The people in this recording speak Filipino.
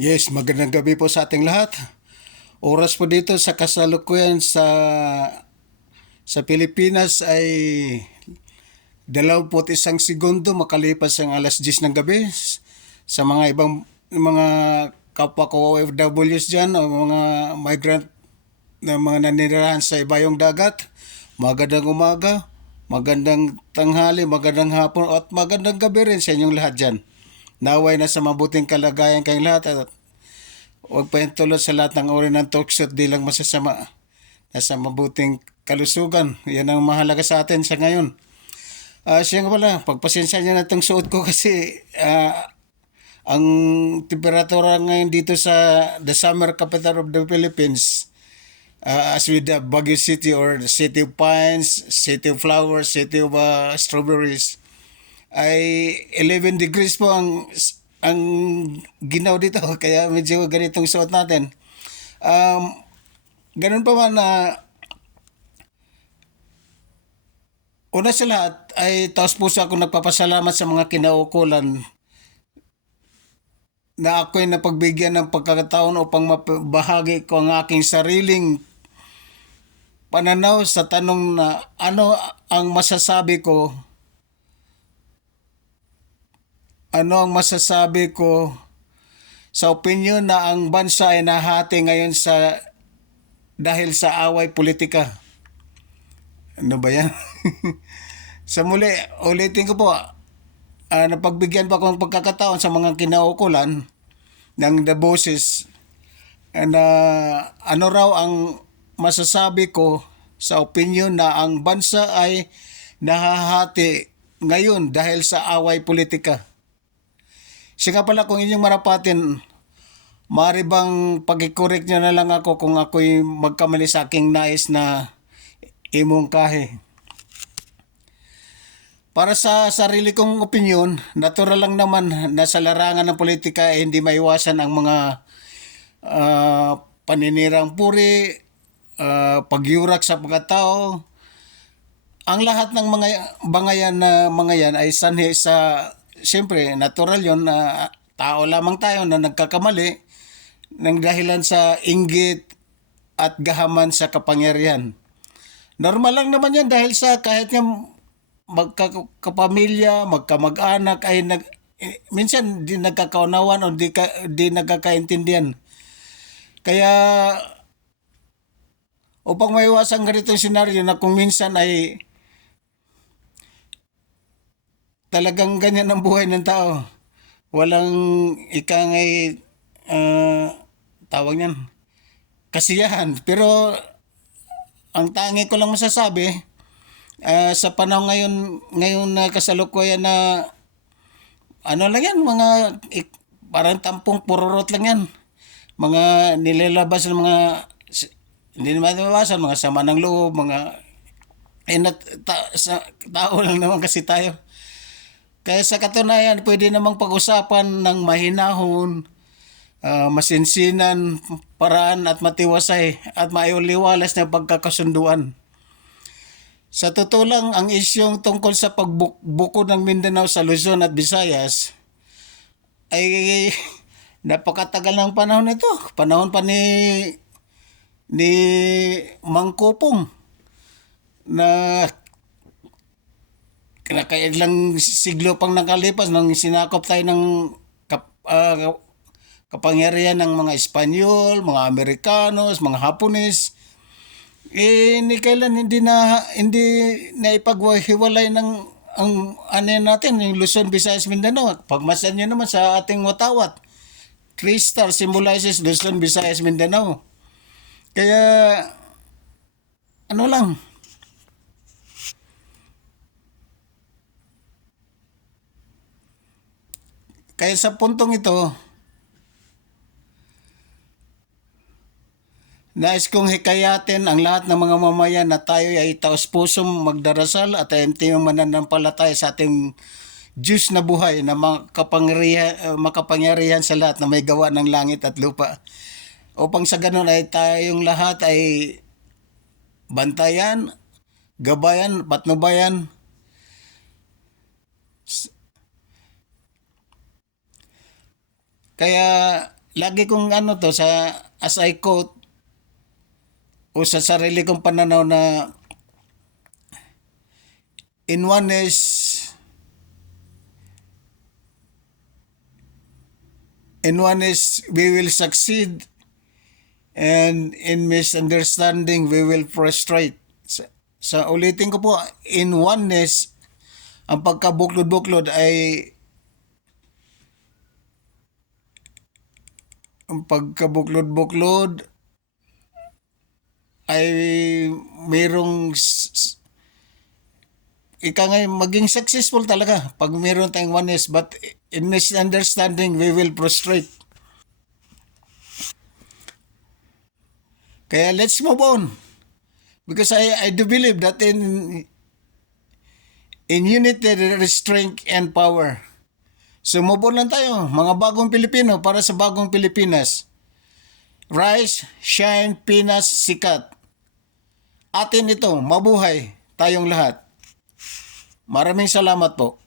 Yes, magandang gabi po sa ating lahat. Oras po dito sa kasalukuyan sa Pilipinas ay 21 segundo makalipas ang alas 10 ng gabi. Sa mga ibang mga kapwa ko OFWs dyan o mga migrant na mga nanirahan sa ibayong dagat, magandang umaga, magandang tanghali, magandang hapon at magandang gabi rin sa inyong lahat dyan. Naway na sa mabuting kalagayan kayong lahat at huwag pahintulot sa lahat ng uri ng talkshow di lang masasama. Nasa mabuting kalusugan. Yan ang mahalaga sa atin sa ngayon. Siya nga pala, pagpasensya niyo na itong suot ko kasi ang temperatura ngayon dito sa the summer capital of the Philippines, as with the Baguio City or the City of Pines, City of Flowers, City of Strawberries, ay 11 degrees po ang ginaw dito kaya medyo ganitong suot natin. Ganun pa man na una sa lahat ay taos puso ako nagpapasalamat sa mga kinaukulan na ako'y napagbigyan ng pagkakataon upang mabahagi ko ang aking sariling pananaw sa tanong na ano ang masasabi ko sa opinyon na ang bansa ay nahati ngayon dahil sa away politika. Ano ba yan? Sa muli, ulitin ko po, napagbigyan pa ako ng pagkakataon sa mga kinaukulan ng The Boses na ano raw ang masasabi ko sa opinyon na ang bansa ay nahahati ngayon dahil sa away politika. Siya nga pala kung inyong marapatin, maaari bang pag-correct nyo na lang ako kung ako'y magkamali sa aking nais na imungkahi. Para sa sarili kong opinyon, natural lang naman na sa larangan ng politika ay hindi maiwasan ang mga paninirang puri, pagyurak sa pagkatao. Ang lahat ng mga yan ay sanhi sa, siyempre, natural yon na tao lamang tayo na nagkakamali ng dahilan sa inggit at gahaman sa kapangyarihan. Normal lang naman yan dahil sa kahit nga magkakapamilya, magkamag-anak ay minsan di nagkakaunawan o di nagkakaintindihan. Kaya upang maiwasan ganitong senaryo na kung minsan ay talagang ganyan ang buhay ng tao. Walang ikangay tawag niyan, kasiyahan. Pero ang tangi ko lang masasabi, sa panahon ngayon na kasalukuyan na ano lang yan, parang tampong pururot lang yan. Mga nilalabas ng hindi naman nababasan, mga sama ng loob, tao lang naman kasi tayo. Kaya sa katunayan, pwede namang pag-usapan ng mahinahon, masinsinan, paraan at matiwasay at maiuliwalas na pagkakasunduan. Sa totoo lang, ang isyong tungkol sa pagbuko ng Mindanao sa Luzon at Visayas ay napakatagal ng panahon nito. Panahon pa ni Mang Kopong na kinakailang siglo pang nakalipas nang sinakop tayo ng kapangyarihan ng mga Espanyol, mga Amerikanos, mga Hapones. Ni kailan hindi na ipaghiwalay ng ang natin, yung Luzon, Visayas, Mindanao. Pagmasdan nyo naman sa ating watawat, 3 star symbolizes Luzon, Visayas, Mindanao. Kaya ano lang, kaya sa puntong ito, nais kong hikayatin ang lahat ng mga mamayan na tayo ay taos-pusong magdarasal at ayunting mananampalataya sa ating Diyos na buhay na makapangyarihan sa lahat na may gawa ng langit at lupa. Upang sa ganun ay tayong lahat ay bantayan, gabayan, patnubayan. Kaya lagi kong ano to sa as I quote o sa sarili kong pananaw na in oneness we will succeed, and in misunderstanding we will frustrate. Sa ulitin ko po, in oneness ang pagkabuklod-buklod ay ang pagkabuklod-buklod ay mayroong ika nga maging successful talaga pag mayroon tayong oneness, but in misunderstanding we will frustrate. Kaya let's move on, because I do believe that in unity there is strength and power. So move on lang tayo, mga bagong Pilipino para sa bagong Pilipinas. Rise, shine, Pinas, sikat. Atin ito, mabuhay tayong lahat. Maraming salamat po.